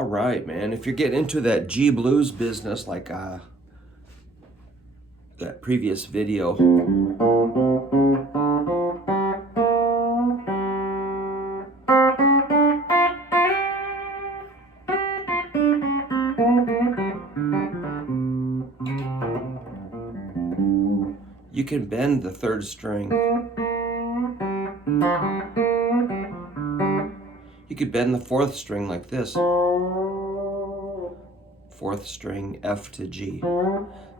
All right, man. If you're getting into that G blues business, like that previous video, you can bend the third string. You could bend the fourth string like this. Fourth string, F to G.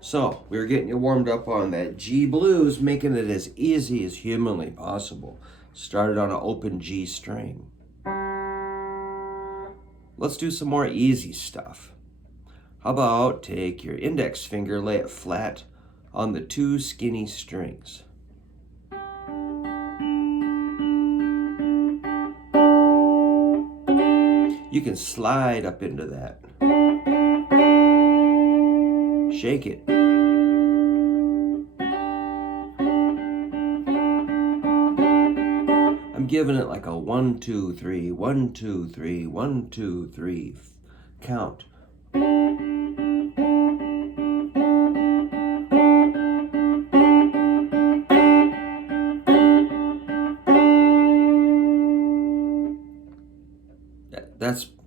So we're getting you warmed up on that G blues, making it as easy as humanly possible. Started on an open G string. Let's do some more easy stuff. How about take your index finger, lay it flat on the two skinny strings. You can slide up into that. Shake it. I'm giving it like a 1, 2, 3, 1, 2, 3, 1, 2, 3 count.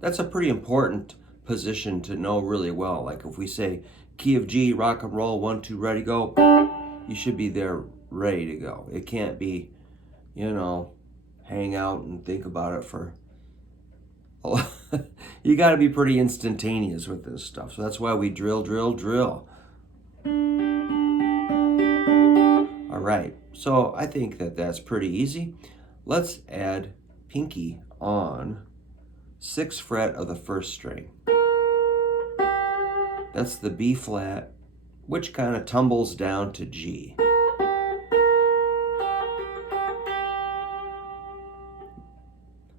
That's a pretty important position to know really well. Like if we say key of G, rock and roll, 1, 2, ready, go, you should be there ready to go. It can't be, hang out and think about it for a lot. You got to be pretty instantaneous with this stuff. So that's why we drill. All right, so I think that's pretty easy. Let's add pinky on 6th fret of the first string. That's the B flat, which kind of tumbles down to G.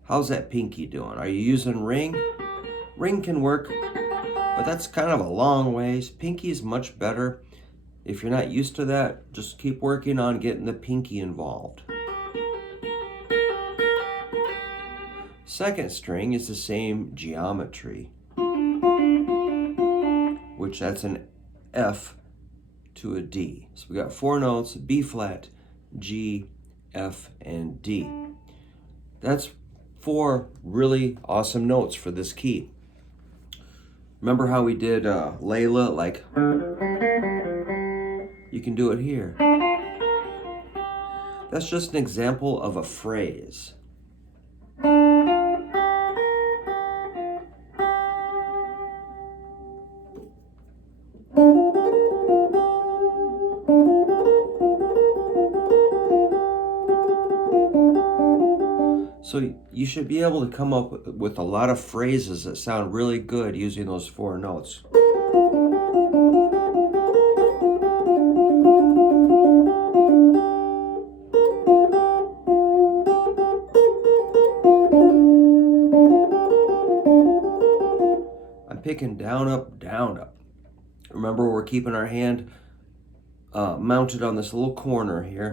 How's that pinky doing? Are you using ring? Ring can work, but that's kind of a long ways. Pinky is much better. If you're not used to that, just keep working on getting the pinky involved. Second string is the same geometry, which that's an F to a D. So we got 4 notes, B flat, G, F, and D. That's 4 really awesome notes for this key. Remember how we did Layla? Like, you can do it here. That's just an example of a phrase. So you should be able to come up with a lot of phrases that sound really good using those 4 notes. I'm picking down, up, down, up. Remember, we're keeping our hand mounted on this little corner here.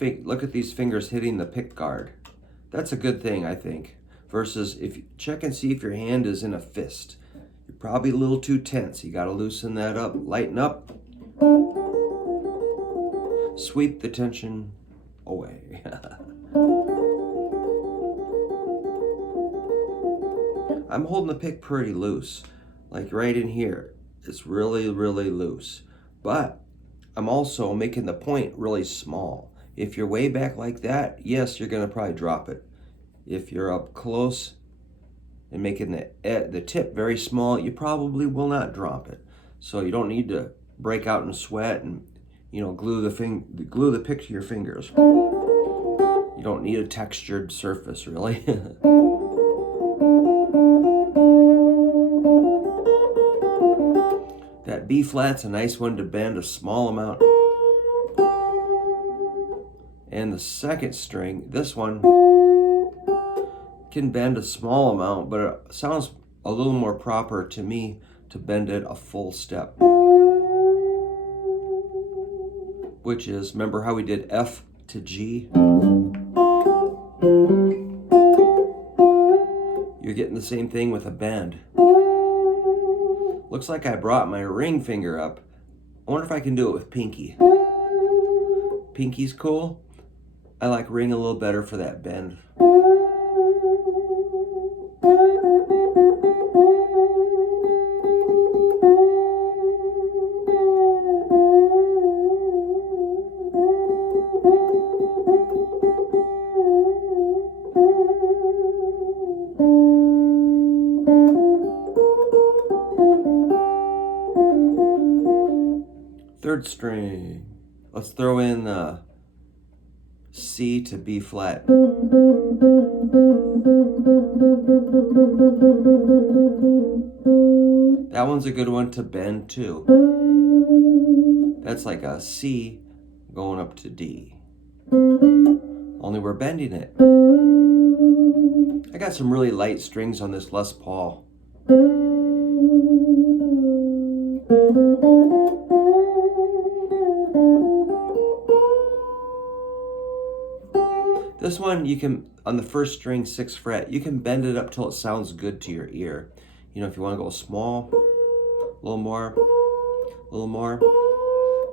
Look at these fingers hitting the pick guard. That's a good thing, I think. Versus if you check and see if your hand is in a fist. You're probably a little too tense. You got to loosen that up, lighten up. Sweep the tension away. I'm holding the pick pretty loose. Like right in here. It's really, really loose. But I'm also making the point really small. If you're way back like that, yes, you're going to probably drop it. If you're up close and making the tip very small, you probably will not drop it. So you don't need to break out in sweat and glue the pick to your fingers. You don't need a textured surface, really. That B flat's a nice one to bend a small amount. And the second string, this one, can bend a small amount, but it sounds a little more proper to me to bend it a full step. Which is, remember how we did F to G? the same thing with a bend. Looks like I brought my ring finger up. I wonder if I can do it with pinky. Pinky's cool. I like ring a little better for that bend. Third string. Let's throw in the C to B flat. That one's a good one to bend too. That's like a C going up to D. Only we're bending it. I got some really light strings on this Les Paul. This one, you can, on the first string, 6th fret, you can bend it up till it sounds good to your ear. You know, if you want to go small, a little more, a little more, a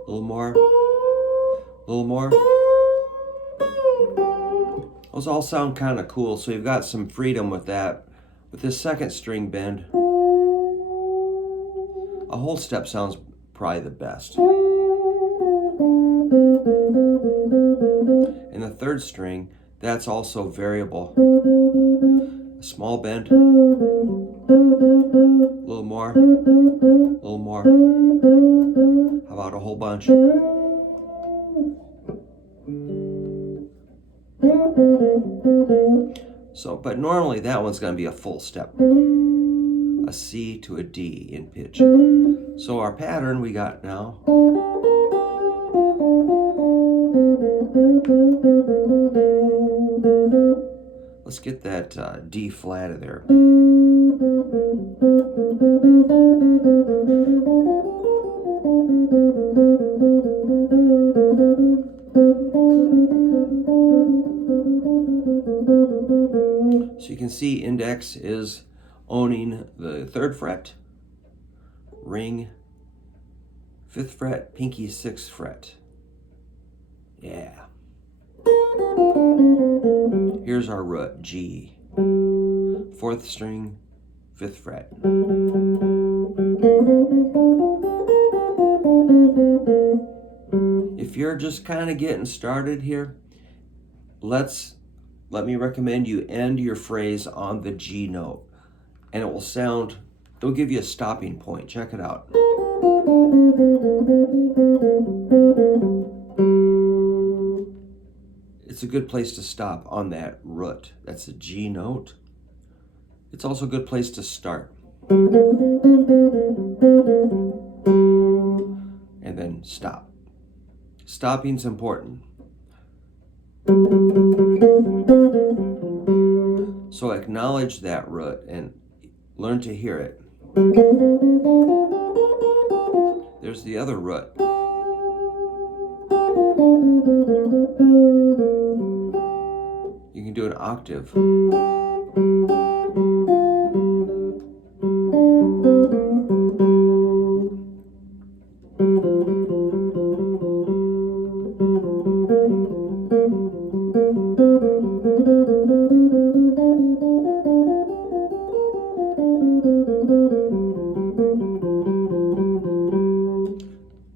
little more, a little more. Those all sound kind of cool, so you've got some freedom with that. With this second string bend, a whole step sounds probably the best. And the third string, that's also variable. A small bend, a little more, a little more. How about a whole bunch? So, but normally that one's going to be a full step. A C to a D in pitch. So our pattern we got now. Let's get that D flat of there. So you can see index is owning the 3rd fret, ring 5th fret, pinky 6th fret. Yeah. Here's our root, G. 4th string, 5th fret. If you're just kind of getting started here, let me recommend you end your phrase on the G note, and it will give you a stopping point. Check it out. It's a good place to stop on that root. That's a G note. It's also a good place to start. And then stop. Stopping's important. So acknowledge that root and learn to hear it. There's the other root. You can do an octave.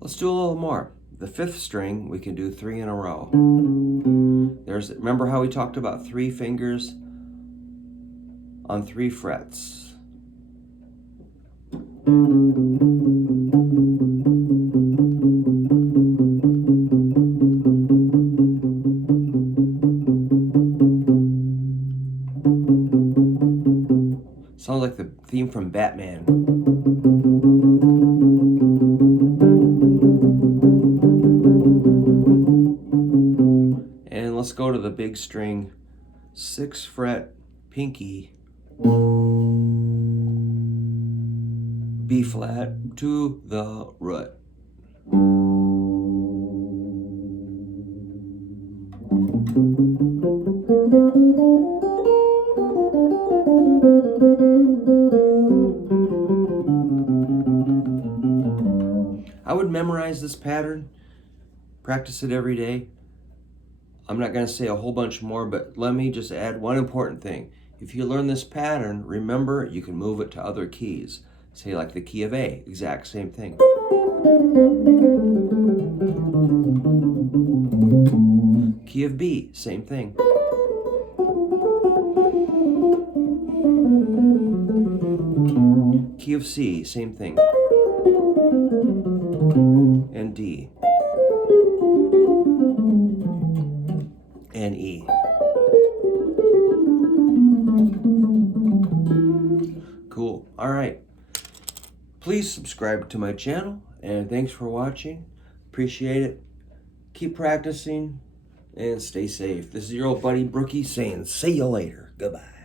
Let's do a little more. The 5th string, we can do 3 in a row. Remember how we talked about 3 fingers on 3 frets? Sounds like the theme from Batman. And let's go to the big string, 6th fret, pinky, B flat to the root. would memorize this pattern, practice it every day. I'm not going to say a whole bunch more, but let me just add one important thing. If you learn this pattern, remember you can move it to other keys. Say like the key of A, exact same thing. Key of B, same thing. Key of C, same thing. And D. And E. Cool. All right. Please subscribe to my channel, and thanks for watching. Appreciate it. Keep practicing and stay safe. This is your old buddy Brookie saying see you later. Goodbye.